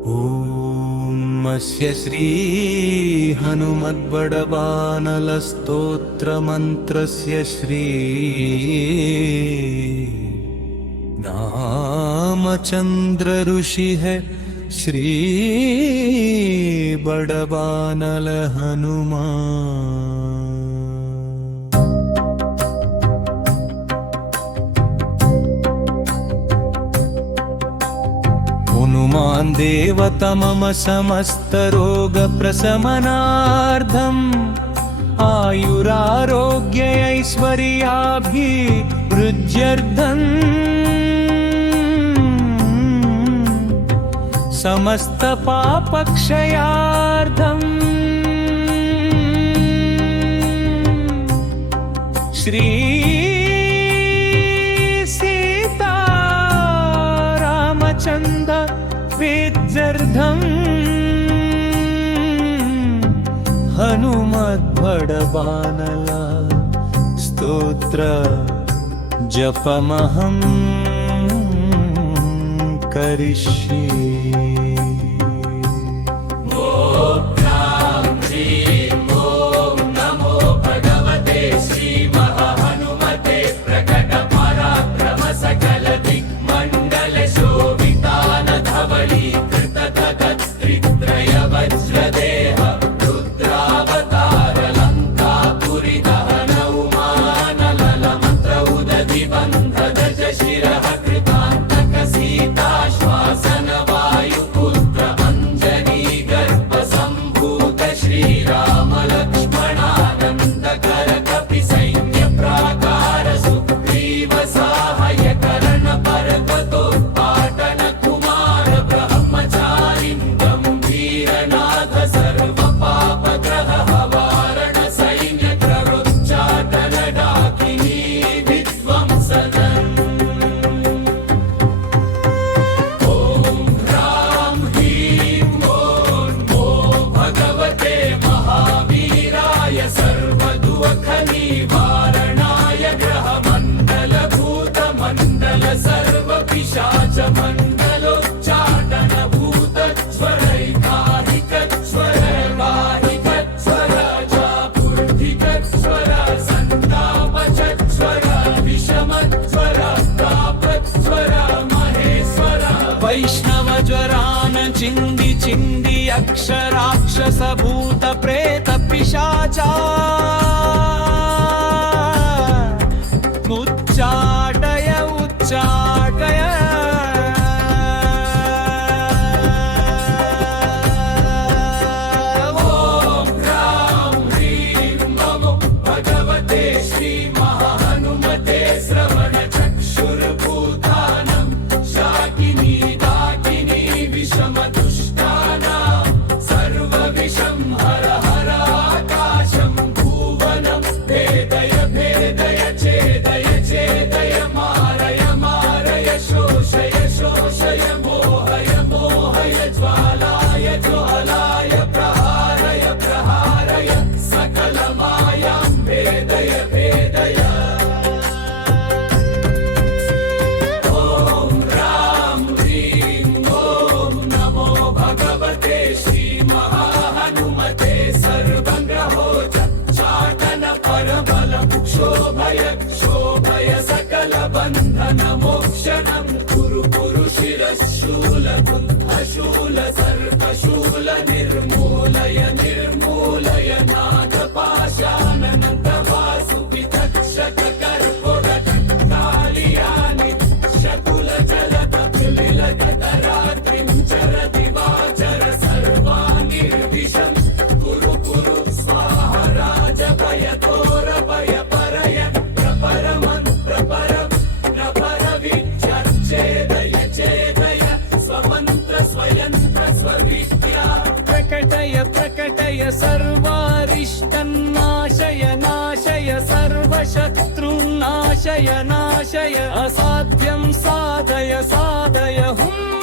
ॐ अस्य श्री हनुमद्बडबानलस्तोत्रमन्त्रस्य श्री रामचंद्र ऋषि है श्री बड़बानल हनुमान। हनुमान देवता मम समस्त रोग प्रशमनार्थम् आयुरारोग्य ऐश्वर्याभिवृद्ध्यर्थम् समस्त पापक्षयार्थम् श्री सीता रामचंद्र विद्यर्थम् हनुमद्बडबानल स्तोत्र जपमहं करिष्ये। वैष्णव ज्वरान चिंदी चिंदी अक्षराक्षस भूत प्रेत पिशाचा उच्चाटय उच्चाटय ओम ह्रां ह्रीं नमो भगवते श्री महाहनुमते श्रवण चक्षुर्भूतानं शाकिनी सर्वविषं हर हराकाशं भुवनं भेदय भेदय चेदय चेदय मारय मारय शोषय शोषय मोहय मोहय ज्वालाय ज्वालाय प्रहारय प्रहारय सकलमायां भेदय भेदय। शोभय शोभय सकल बंधन मोक्षणं कुरु कुरु शिरशूल बुद्धशूल सर्पशूल निर्मूलय निर्मूलय नागपाशानन्त वासुकि तक्षक कर्पुरकालियानि शकुल जलद तुलिलगतरात्रिं चरति वाचर सर्वाङ्गिर्दिशं कुरु कुरु स्वाहा राजभयतोर भय प्रकटय प्रकटय सर्वारिष्टन्नाशय नाशय सर्वशत्रुन्नाशय नाशय असाध्यं साधय साधय हुम्